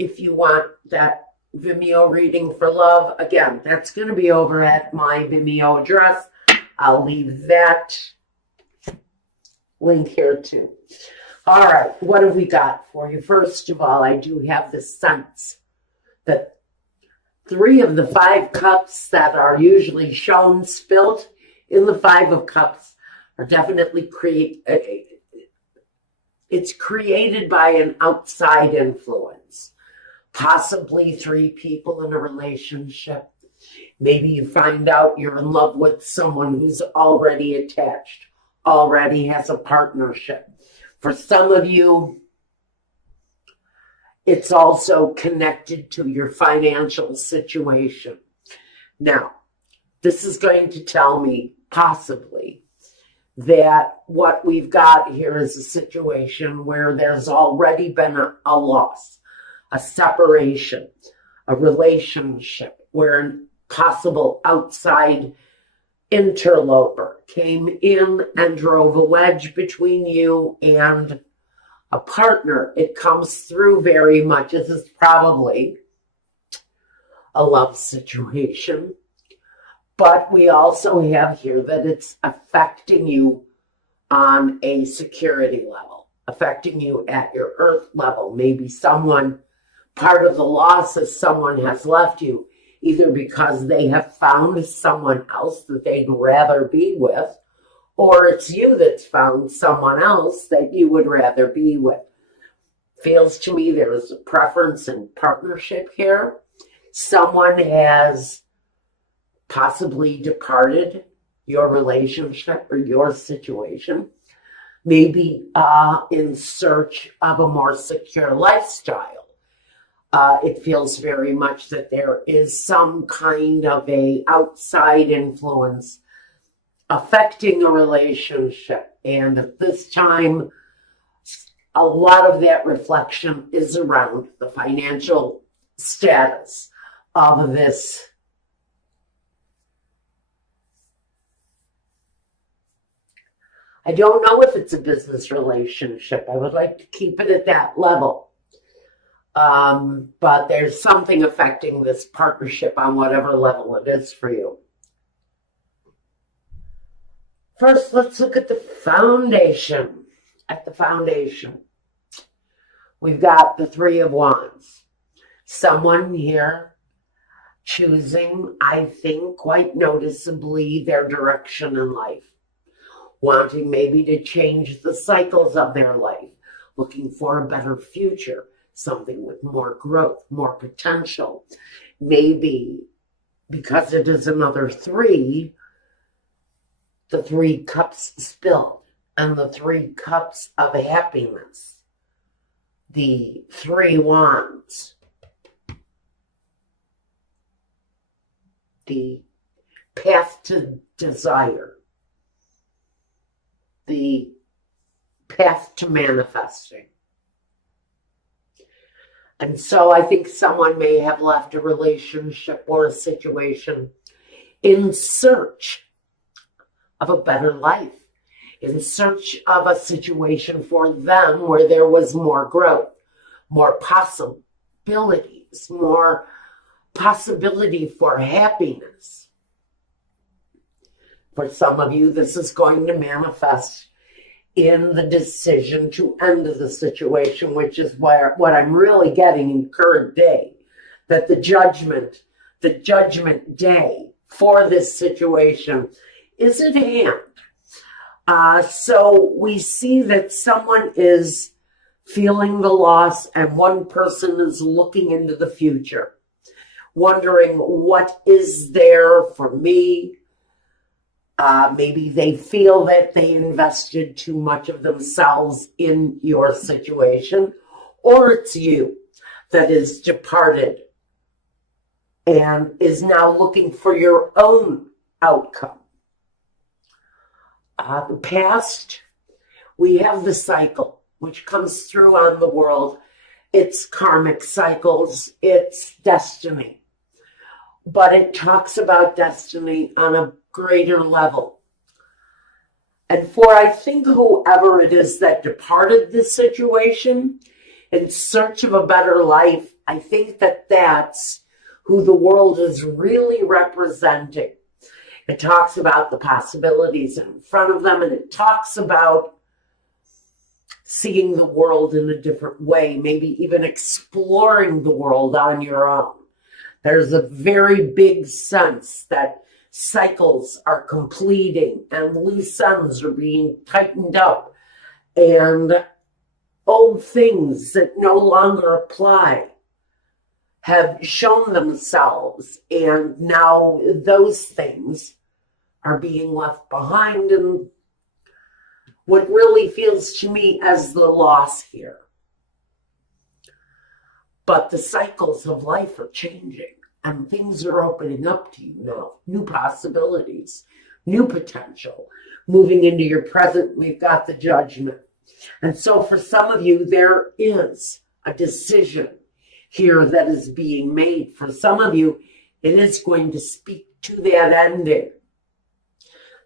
if you want that Vimeo reading for love, again, that's going to be over at my Vimeo address. I'll leave that link here too. All right, what have we got for you? First of all, I do have the sense that 3 of the 5 cups that are usually shown spilled in the 5 of cups are definitely it's created by an outside influence. Possibly 3 people in a relationship. Maybe you find out you're in love with someone who's already attached, already has a partnership. For some of you, it's also connected to your financial situation. Now, this is going to tell me, possibly, that what we've got here is a situation where there's already been a loss, a separation, a relationship where a possible outside interloper came in and drove a wedge between you and a partner. It comes through very much. This is probably a love situation. But we also have here that it's affecting you on a security level, affecting you at your earth level. Maybe part of the loss is someone has left you, either because they have found someone else that they'd rather be with, or it's you that's found someone else that you would rather be with. Feels to me there is a preference in partnership here. Someone has possibly departed your relationship or your situation, maybe in search of a more secure lifestyle. It feels very much that there is some kind of a outside influence affecting a relationship. And at this time, a lot of that reflection is around the financial status of this I don't know if it's a business relationship. I would like to keep it at that level. But there's something affecting this partnership on whatever level it is for you. First, let's look at the foundation. At the foundation, we've got the 3 of Wands. Someone here choosing, I think, quite noticeably their direction in life. Wanting maybe to change the cycles of their life, looking for a better future, something with more growth, more potential. Maybe because it is another 3, the 3 cups spilled, and the 3 cups of happiness, the 3 wands, the path to desire, the path to manifesting. And so I think someone may have left a relationship or a situation in search of a better life, in search of a situation for them where there was more growth, more possibilities, more possibility for happiness. For some of you, this is going to manifest in the decision to end the situation, which is what I'm really getting in current day, that the judgment day for this situation is at hand. So we see that someone is feeling the loss and one person is looking into the future, wondering what is there for me. Maybe they feel that they invested too much of themselves in your situation, or it's you that is departed and is now looking for your own outcome. The past, we have the cycle, which comes through on the world. It's karmic cycles, it's destiny. But it talks about destiny on a greater level. And for, I think, whoever it is that departed this situation in search of a better life I think that that's who the world is really representing. It talks about the possibilities in front of them, and it talks about seeing the world in a different way, maybe even exploring the world on your own. There's a very big sense that cycles are completing and loose ends are being tightened up, and old things that no longer apply have shown themselves, and now those things are being left behind, and what really feels to me as the loss here. But the cycles of life are changing, and things are opening up to you now. New possibilities, new potential. Moving into your present, we've got the Judgment. And so for some of you, there is a decision here that is being made. For some of you, it is going to speak to that ending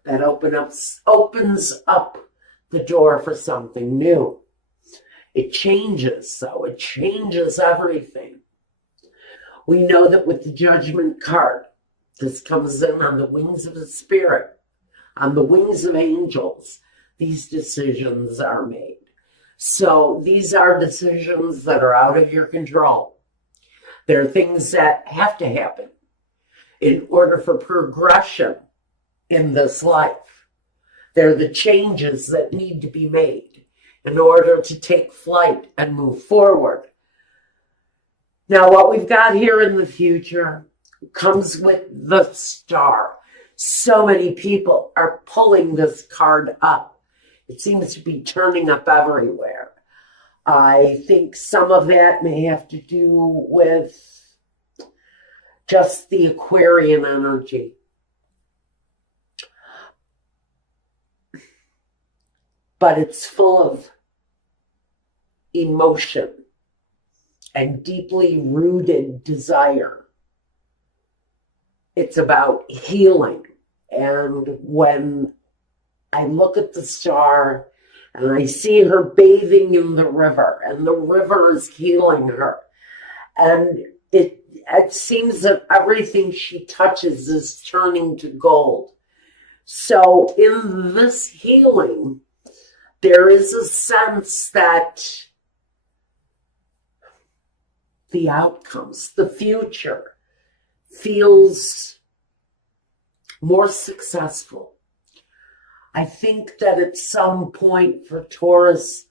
that opens up the door for something new. It changes, so it changes everything. We know that with the Judgment card, this comes in on the wings of the Spirit, on the wings of angels. These decisions are made. So these are decisions that are out of your control. They're things that have to happen in order for progression in this life. They're the changes that need to be made in order to take flight and move forward. Now, what we've got here in the future comes with the Star. So many people are pulling this card up. It seems to be turning up everywhere. I think some of that may have to do with just the Aquarian energy. But it's full of emotion and deeply rooted desire. It's about healing. And when I look at the Star and I see her bathing in the river, and the river is healing her, and it seems that everything she touches is turning to gold. So in this healing, there is a sense that the outcomes, the future, feels more successful. I think that at some point for Taurus,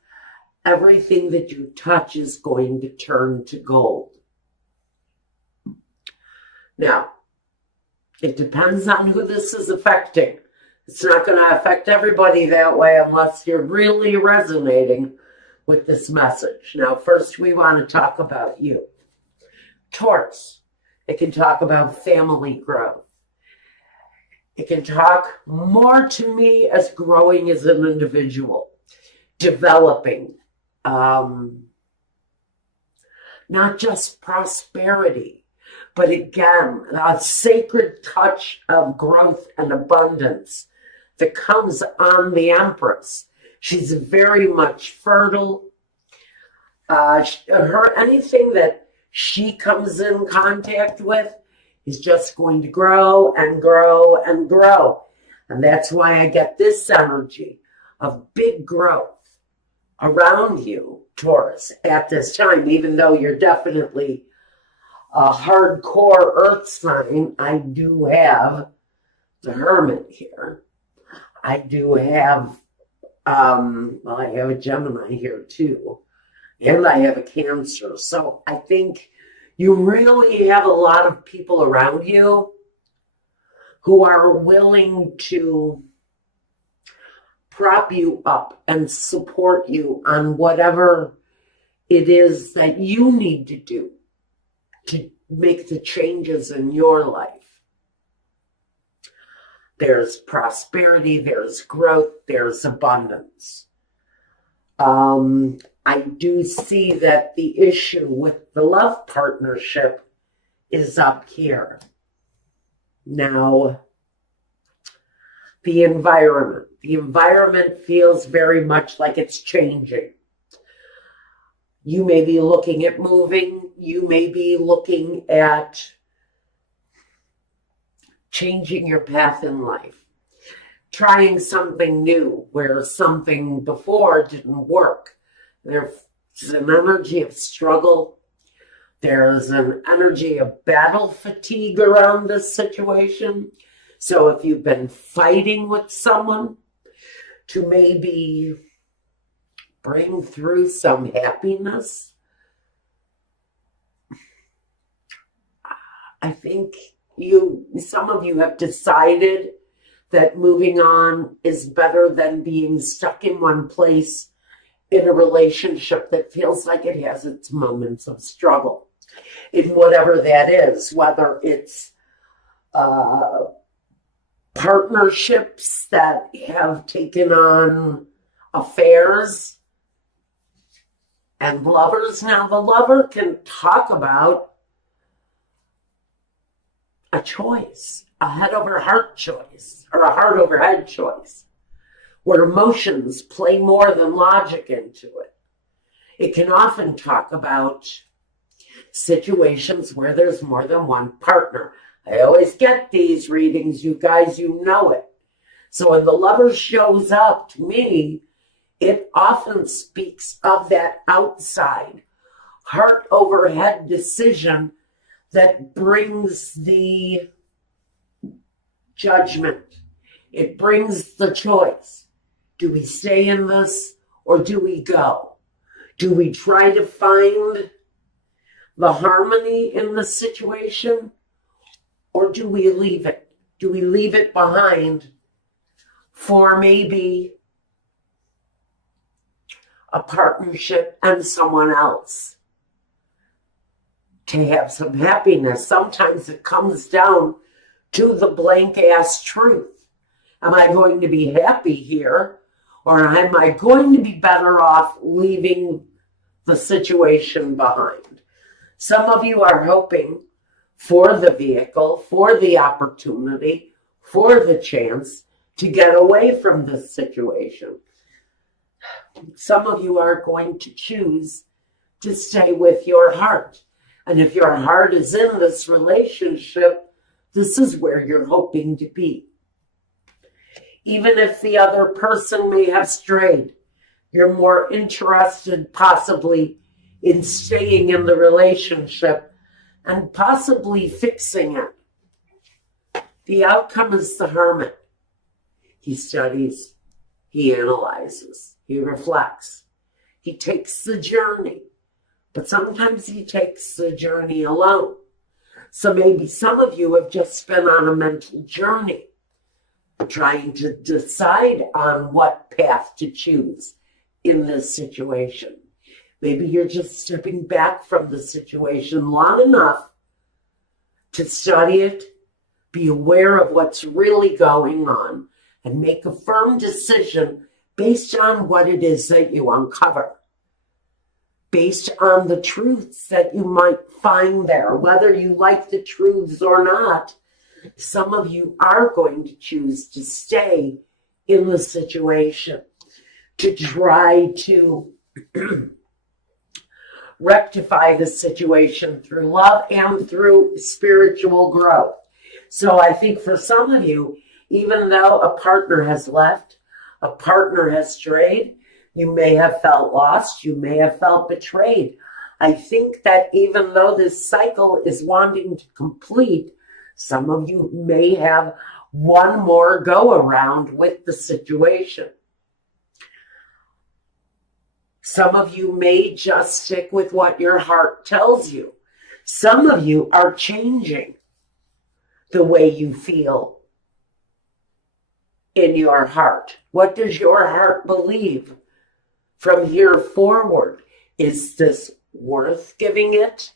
everything that you touch is going to turn to gold. Now, it depends on who this is affecting. It's not going to affect everybody that way unless you're really resonating with this message. Now, first we want to talk about you. Taurus, it can talk about family growth. It can talk more to me as growing as an individual, developing, not just prosperity, but again, a sacred touch of growth and abundance that comes on the Empress. She's very much fertile. Anything that she comes in contact with is just going to grow and grow and grow. And that's why I get this energy of big growth around you, Taurus, at this time. Even though you're definitely a hardcore earth sign, I do have the Hermit here. I do have, I have a Gemini here too. And I have a Cancer. So I think you really have a lot of people around you who are willing to prop you up and support you on whatever it is that you need to do to make the changes in your life. There's prosperity, there's growth, there's abundance. I do see that the issue with the love partnership is up here. Now, the environment. The environment feels very much like it's changing. You may be looking at moving. you may be looking at changing your path in life, trying something new where something before didn't work. There's an energy of struggle. There's an energy of battle fatigue around this situation. So if you've been fighting with someone to maybe bring through some happiness, I think some of you have decided that moving on is better than being stuck in one place in a relationship that feels like it has its moments of struggle, in whatever that is, whether it's partnerships that have taken on affairs and lovers. Now, the lover can talk about a choice, a head over heart choice, or a heart over head choice, where emotions play more than logic into it. It can often talk about situations where there's more than one partner. I always get these readings, you guys, you know it. So when the lover shows up to me, it often speaks of that outside, heart over head decision that brings the judgment. It brings the choice. Do we stay in this or do we go? Do we try to find the harmony in the situation or do we leave it? Do we leave it behind for maybe a partnership and someone else to have some happiness? Sometimes it comes down to the blank ass truth. Am I going to be happy here, or am I going to be better off leaving the situation behind? Some of you are hoping for the vehicle, for the opportunity, for the chance to get away from this situation. Some of you are going to choose to stay with your heart. And if your heart is in this relationship, this is where you're hoping to be. Even if the other person may have strayed, you're more interested possibly in staying in the relationship and possibly fixing it. The outcome is the hermit. He studies, he analyzes, he reflects, he takes the journey. But sometimes he takes the journey alone. So maybe some of you have just been on a mental journey, trying to decide on what path to choose in this situation. Maybe you're just stepping back from the situation long enough to study it, be aware of what's really going on, and make a firm decision based on what it is that you uncover, based on the truths that you might find there, whether you like the truths or not. Some of you are going to choose to stay in the situation, to try to rectify the situation through love and through spiritual growth. So I think for some of you, even though a partner has left, a partner has strayed, you may have felt lost, you may have felt betrayed. I think that even though this cycle is wanting to complete, some of you may have one more go around with the situation. Some of you may just stick with what your heart tells you. Some of you are changing the way you feel in your heart. What does your heart believe from here forward? Is this worth giving it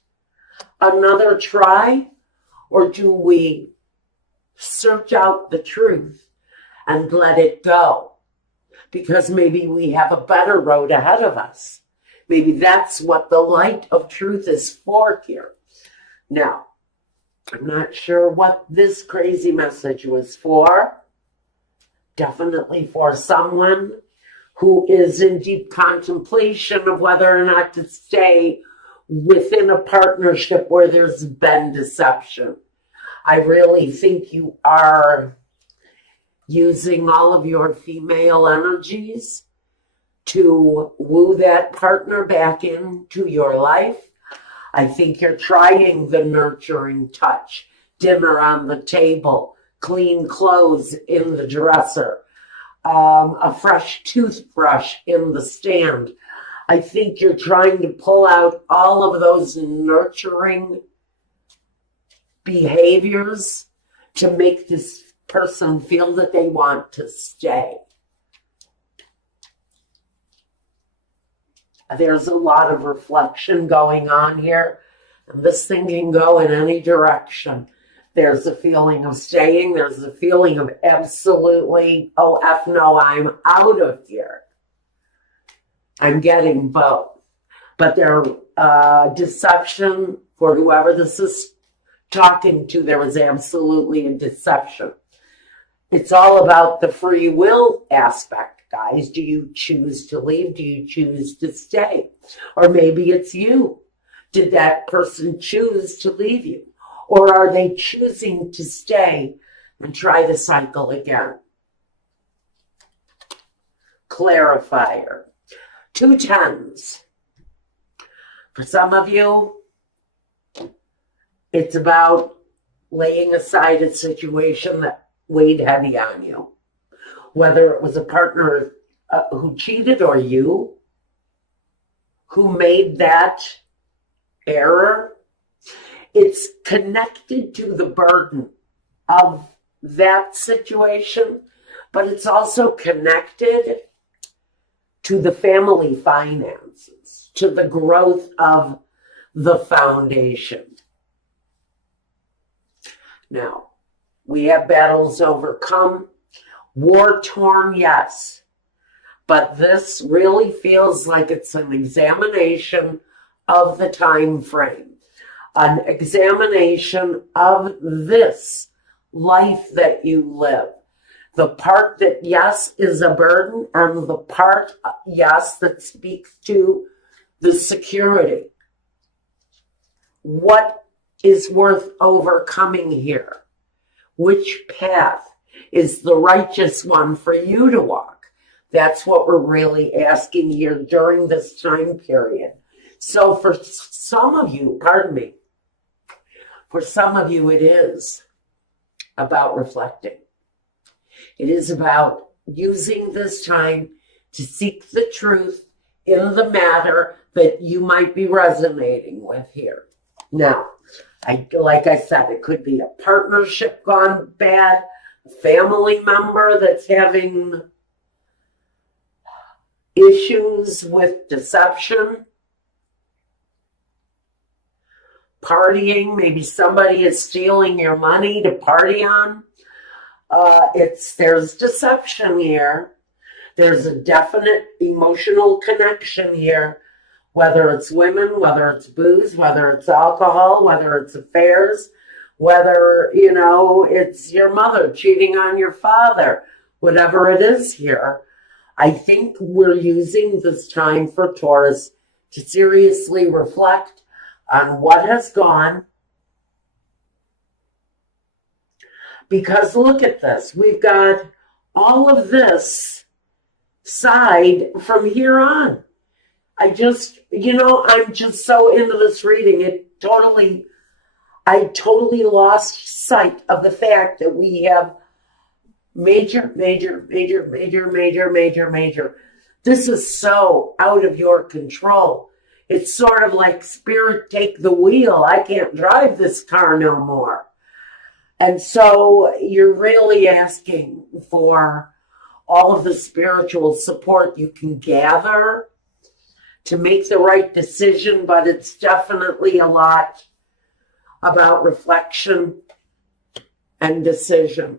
another try? Or do we search out the truth and let it go? Because maybe we have a better road ahead of us. Maybe that's what the light of truth is for here. Now, I'm not sure what this crazy message was for. Definitely for someone who is in deep contemplation of whether or not to stay within a partnership where there's been deception. I really think you are using all of your female energies to woo that partner back into your life. I think you're trying the nurturing touch, dinner on the table, clean clothes in the dresser, a fresh toothbrush in the stand. I think you're trying to pull out all of those nurturing behaviors to make this person feel that they want to stay. There's a lot of reflection going on here, and this thing can go in any direction. There's a feeling of staying. There's a feeling of absolutely, oh, F no, I'm out of here. I'm getting both. But their deception, for whoever this is talking to, there was absolutely a deception. It's all about the free will aspect, guys. Do you choose to leave? Do you choose to stay? Or maybe it's you. Did that person choose to leave you? Or are they choosing to stay and try the cycle again? Clarifier. 2 10s. For some of you, it's about laying aside a situation that weighed heavy on you. Whether it was a partner who cheated or you who made that error, it's connected to the burden of that situation, but it's also connected to the family finances, to the growth of the foundation. Now, we have battles overcome, war-torn, yes, but this really feels like it's an examination of the time frame, an examination of this life that you live. The part that, yes, is a burden, and the part, yes, that speaks to the security. What is worth overcoming here? Which path is the righteous one for you to walk? That's what we're really asking here during this time period. So for some of you, for some of you it is about reflecting. It is about using this time to seek the truth in the matter that you might be resonating with here. Now, like I said, it could be a partnership gone bad, a family member that's having issues with deception, partying, maybe somebody is stealing your money to party on. There's deception here. There's a definite emotional connection here, whether it's women, whether it's booze, whether it's alcohol, whether it's affairs, whether, it's your mother cheating on your father, whatever it is here. I think we're using this time for Taurus to seriously reflect on what has gone. Because look at this. We've got all of this side from here on. I'm just so into this reading. I totally lost sight of the fact that we have major. This is so out of your control. It's sort of like, Spirit, take the wheel. I can't drive this car no more. And so you're really asking for all of the spiritual support you can gather to make the right decision, but it's definitely a lot about reflection and decision.